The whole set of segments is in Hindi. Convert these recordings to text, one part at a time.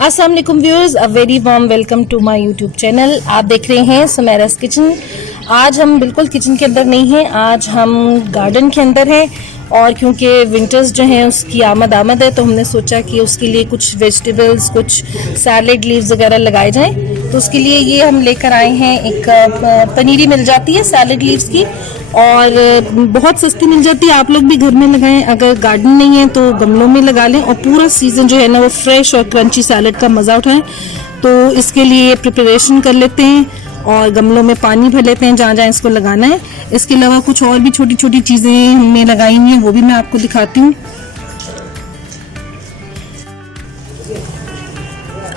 अस्सलाम वालेकुम viewers, a very warm welcome to my YouTube channel. आप देख रहे हैं सुमेरास किचन। आज हम बिल्कुल किचन के अंदर नहीं हैं, आज हम गार्डन के अंदर हैं। और क्योंकि विंटर्स जो हैं उसकी आमद है, तो हमने सोचा कि उसके लिए कुछ वेजिटेबल्स, कुछ सैलेड लीव्स वगैरह लगाए जाएं। तो उसके लिए ये हम लेकर आए हैं, एक पनीरी मिल जाती है सैलेड लीव्स की, और बहुत सस्ती मिल जाती है। आप लोग भी घर में लगाएं, अगर गार्डन नहीं है तो गमलों में लगा लें, और पूरा सीजन जो है ना वो फ्रेश और क्रंची सैलेड का मज़ा उठाएं। तो इसके लिए प्रिपरेशन कर लेते हैं और गमलों में पानी भर लेते हैं जहाँ जहाँ इसको लगाना है। इसके अलावा कुछ और भी छोटी छोटी चीज़ें हमने लगाई हुई हैं, वो भी मैं आपको दिखाती हूँ।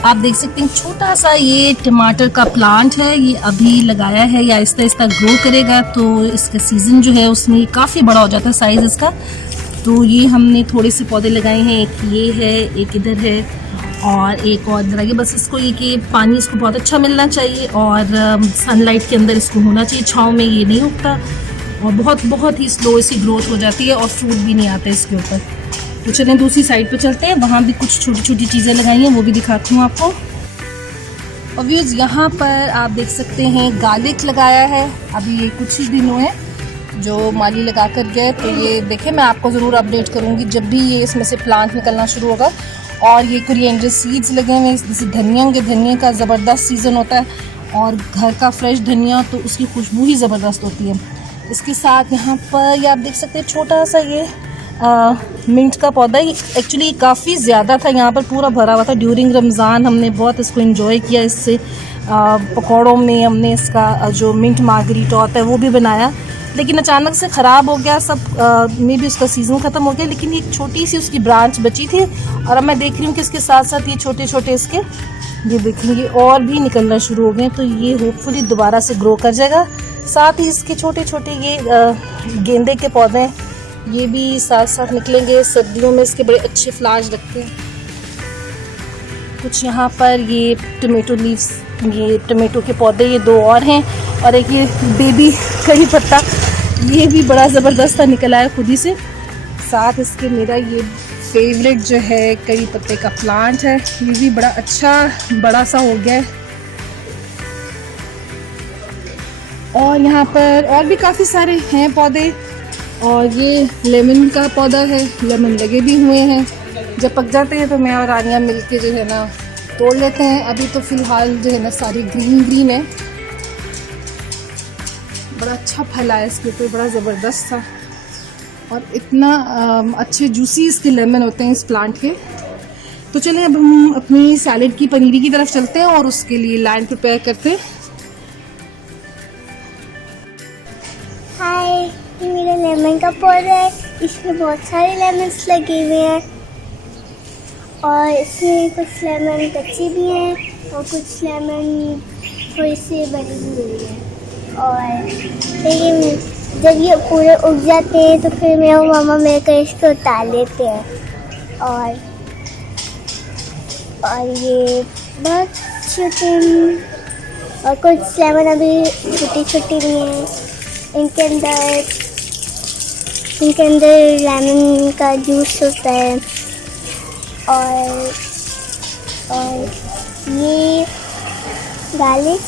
आप देख सकते हैं छोटा सा ये टमाटर का प्लांट है, ये अभी लगाया है, या आहिस्ता आहिस्ता ग्रो करेगा तो इसका सीज़न जो है उसमें काफ़ी बड़ा हो जाता है साइज़ इसका। तो ये हमने थोड़े से पौधे लगाए हैं, एक ये है, एक इधर है और एक और इधर आगे। बस इसको ये कि पानी इसको बहुत अच्छा मिलना चाहिए और सनलाइट के अंदर इसको होना चाहिए, छाँव में ये नहीं उगता और बहुत बहुत ही स्लो इसकी ग्रोथ हो जाती है और फ्रूट भी नहीं आता इसके ऊपर। तो चलें दूसरी साइड पे चलते हैं, वहाँ भी कुछ छोटी छोटी चीज़ें लगाई हैं, वो भी दिखाती हूँ आपको। और व्यूज़ यहाँ पर आप देख सकते हैं गार्लिक लगाया है, अभी ये कुछ ही दिन हुए जो माली लगा कर गए। तो ये देखें, मैं आपको ज़रूर अपडेट करूँगी जब भी ये इसमें से प्लांट निकलना शुरू होगा। और ये कोरिएंडर सीड्स लगे हुए हैं, जैसे धनिया के, धनिया का ज़बरदस्त सीज़न होता है और घर का फ्रेश धनिया तो उसकी खुशबू ही ज़बरदस्त होती है। इसके साथ यहाँ पर ये आप देख सकते हैं छोटा सा ये मिंट का पौधा, एक्चुअली काफ़ी ज़्यादा था, यहाँ पर पूरा भरा हुआ था। ड्यूरिंग रमज़ान हमने बहुत इसको एंजॉय किया, इससे पकौड़ों में हमने इसका जो मिंट मार्गरीटा होता है वो भी बनाया। लेकिन अचानक से ख़राब हो गया सब, में भी उसका सीज़न ख़त्म हो गया। लेकिन एक छोटी सी उसकी ब्रांच बची थी और अब मैं देख रही हूँ कि इसके साथ साथ ये छोटे छोटे इसके ये देखेंगे और भी निकलना शुरू हो गए। तो ये होपफुली दोबारा से ग्रो कर जाएगा। साथ ही इसके छोटे छोटे ये गेंदे के पौधे ये भी साथ साथ निकलेंगे, सर्दियों में इसके बड़े अच्छे फ्लावर्स लगते हैं। कुछ यहाँ पर ये टमेटो लीव्स, ये टमेटो के पौधे ये दो और हैं, और एक ये बेबी कड़ी पत्ता ये भी बड़ा ज़बरदस्त सा निकला है खुद ही से। साथ इसके मेरा ये फेवरेट जो है कड़ी पत्ते का प्लांट है, ये भी बड़ा अच्छा बड़ा सा हो गया है। और यहाँ पर और भी काफ़ी सारे हैं पौधे, और ये लेमन का पौधा है, लेमन लगे भी हुए हैं। जब पक जाते हैं तो मैं और रानिया मिलके जो है ना तोड़ लेते हैं। अभी तो फ़िलहाल जो है ना सारी ग्रीन ग्रीन है, बड़ा अच्छा फल आया इसके ऊपर, बड़ा ज़बरदस्त था और इतना अच्छे जूसी इसके लेमन होते हैं इस प्लांट के। तो चलें अब हम अपनी सैलेड की पनीरी की तरफ चलते हैं और उसके लिए लैंड प्रिपेयर करते हैं। हाय, ये मेरा लेमन का पौधा है, इसमें बहुत सारे लेमन्स लगे हुए हैं और इसमें कुछ लेमन कच्चे भी हैं और कुछ लेमन थोड़ी सी बड़ी भी हुई है। और लेकिन जब ये पूरे उग जाते हैं तो फिर मैं और मामा मिलकर इसको उतार लेते हैं। और ये बहुत छोटे और कुछ लेमन अभी छोटी छोटी भी हैं, इनके अंदर लेमन का जूस होता है। और ये गार्लिक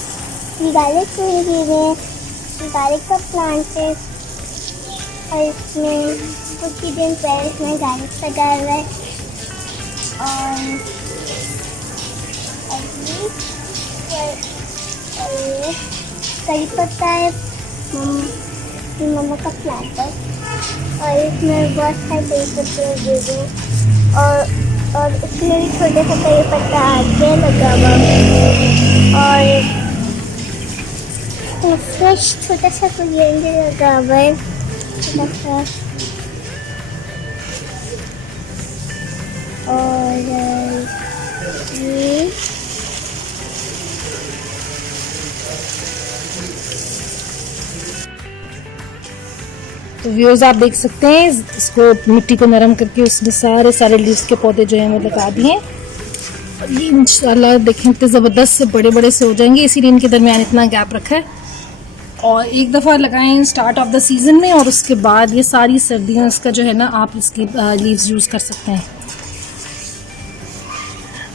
को लगे हुए हैं, गार्लिक का प्लांट है और इसमें कुछ ही दिन पहले इसमें गार्लिक लगाया हुआ है। और ये कड़ी पत्ता है, मम्मा का प्लांट है और इसमें बहुत सारे कड़ी पत्ते लगे हुए हैं और इसमें भी छोटे से कड़ी पत्ता आगे लगा हुआ और फ्रेश छोटा सा कोरिएंडर लगा हुआ है, छोटा सा। और ये तो व्यूअर्स आप देख सकते हैं इसको मिट्टी को नरम करके उसमें सारे लीव्स के पौधे जो हैं वो लगा दिए। और ये इंशाल्लाह देखें इतने ज़बरदस्त से बड़े बड़े से हो जाएंगे, इसीलिए इनके दरमियान इतना गैप रखा है। और एक दफ़ा लगाएं स्टार्ट ऑफ द सीज़न में और उसके बाद ये सारी सर्दियाँ इसका जो है ना आप इसकी लीव्स यूज़ कर सकते हैं।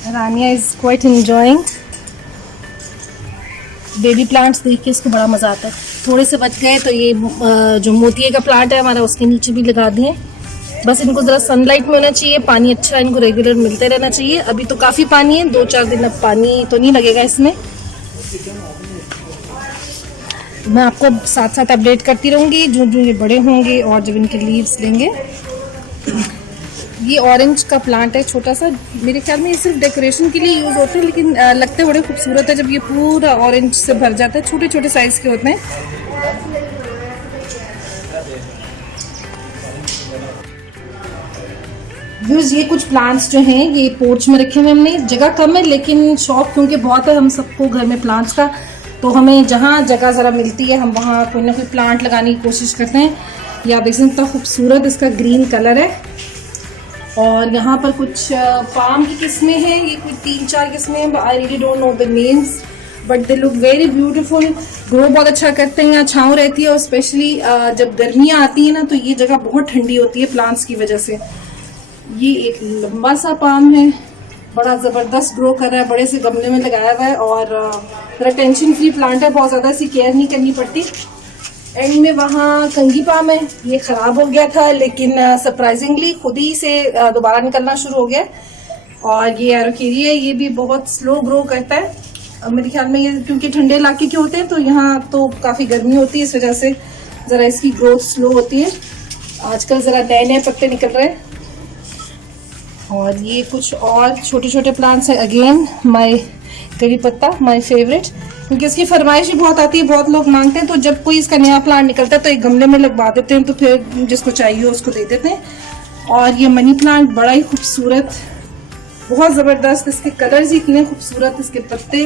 Rania is quite enjoying. Baby plants देख के इसको बड़ा मज़ा आता है। थोड़े से बच गए तो ये जो मोतिये का प्लांट है हमारा उसके नीचे भी लगा दिए। बस इनको ज़रा सनलाइट में होना चाहिए, पानी अच्छा इनको रेगुलर मिलते रहना चाहिए। अभी तो काफ़ी पानी है, 2-4 दिन अब पानी तो नहीं लगेगा इसमें। मैं आपको साथ साथ अपडेट करती रहूँगी जो जो ये बड़े होंगे और जब इनके लीव्स लेंगे। ये ऑरेंज का प्लांट है छोटा सा, मेरे ख्याल में ये सिर्फ डेकोरेशन के लिए यूज़ होते हैं, लेकिन लगते बड़े खूबसूरत है जब ये पूरा ऑरेंज से भर जाता है। छोटे छोटे साइज़ के होते हैं। व्यूज़ ये कुछ प्लांट्स जो हैं ये पोर्च में रखे हुए हमने। जगह कम है लेकिन शौक क्योंकि बहुत है हम सबको घर में प्लांट्स का, तो हमें जहाँ जगह ज़रा मिलती है हम वहाँ कोई ना कोई प्लांट लगाने की कोशिश करते हैं। ये आप देख सकते हैं कितना खूबसूरत इसका ग्रीन कलर है। और यहाँ पर कुछ पाम की किस्में हैं, ये कुछ 3-4 किस्में, I really don't know the names but they look very beautiful. Grow बहुत अच्छा करते हैं, यहाँ छाँव रहती है और स्पेशली जब गर्मियाँ आती हैं ना तो ये जगह बहुत ठंडी होती है प्लांट्स की वजह से। ये एक लंबा सा पाम है, बड़ा ज़बरदस्त ग्रो कर रहा है, बड़े से गमले में लगाया हुआ है और थोड़ा टेंशन फ्री प्लांट है, बहुत ज़्यादा इसकी केयर नहीं करनी पड़ती। एंड में वहाँ कंगी पाम है, ये ख़राब हो गया था लेकिन सरप्राइजिंगली खुद ही से दोबारा निकलना शुरू हो गया। और ये एरोकेरिया है, ये भी बहुत स्लो ग्रो करता है। मेरे ख्याल में ये क्योंकि ठंडे इलाके के होते हैं तो यहाँ तो काफ़ी गर्मी होती है, इस वजह से ज़रा इसकी ग्रोथ स्लो होती है। आजकल ज़रा नए नए पत्ते निकल रहे हैं। और ये कुछ और छोटे छोटे प्लांट्स हैं, अगेन माय करी पत्ता माय फेवरेट, क्योंकि इसकी फरमाइश ही बहुत आती है, बहुत लोग मांगते हैं। तो जब कोई इसका नया प्लांट निकलता है तो एक गमले में लगवा देते हैं, तो फिर जिसको चाहिए उसको दे देते हैं। और ये मनी प्लांट बड़ा ही खूबसूरत, बहुत ज़बरदस्त, इसके कलर्स ही इतने खूबसूरत, इसके पत्ते।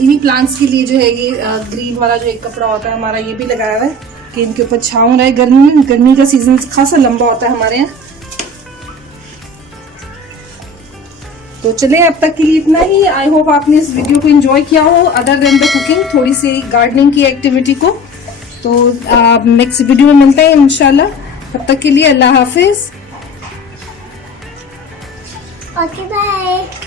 इन्हीं प्लांट्स के लिए जो है ये ग्रीन वाला जो एक कपड़ा होता है हमारा, ये भी लगाया हुआ है कि इनके ऊपर छाँव रहे। गर्मी का सीजन खासा लंबा होता है हमारे यहाँ। तो चले अब तक के लिए इतना ही। आई होप आपने इस वीडियो को एंजॉय किया हो, अदर देन द कुकिंग, थोड़ी सी गार्डनिंग की एक्टिविटी को। तो नेक्स्ट वीडियो में मिलते हैं इंशाल्लाह। तब तक के लिए अल्लाह हाफिज। Okay bye.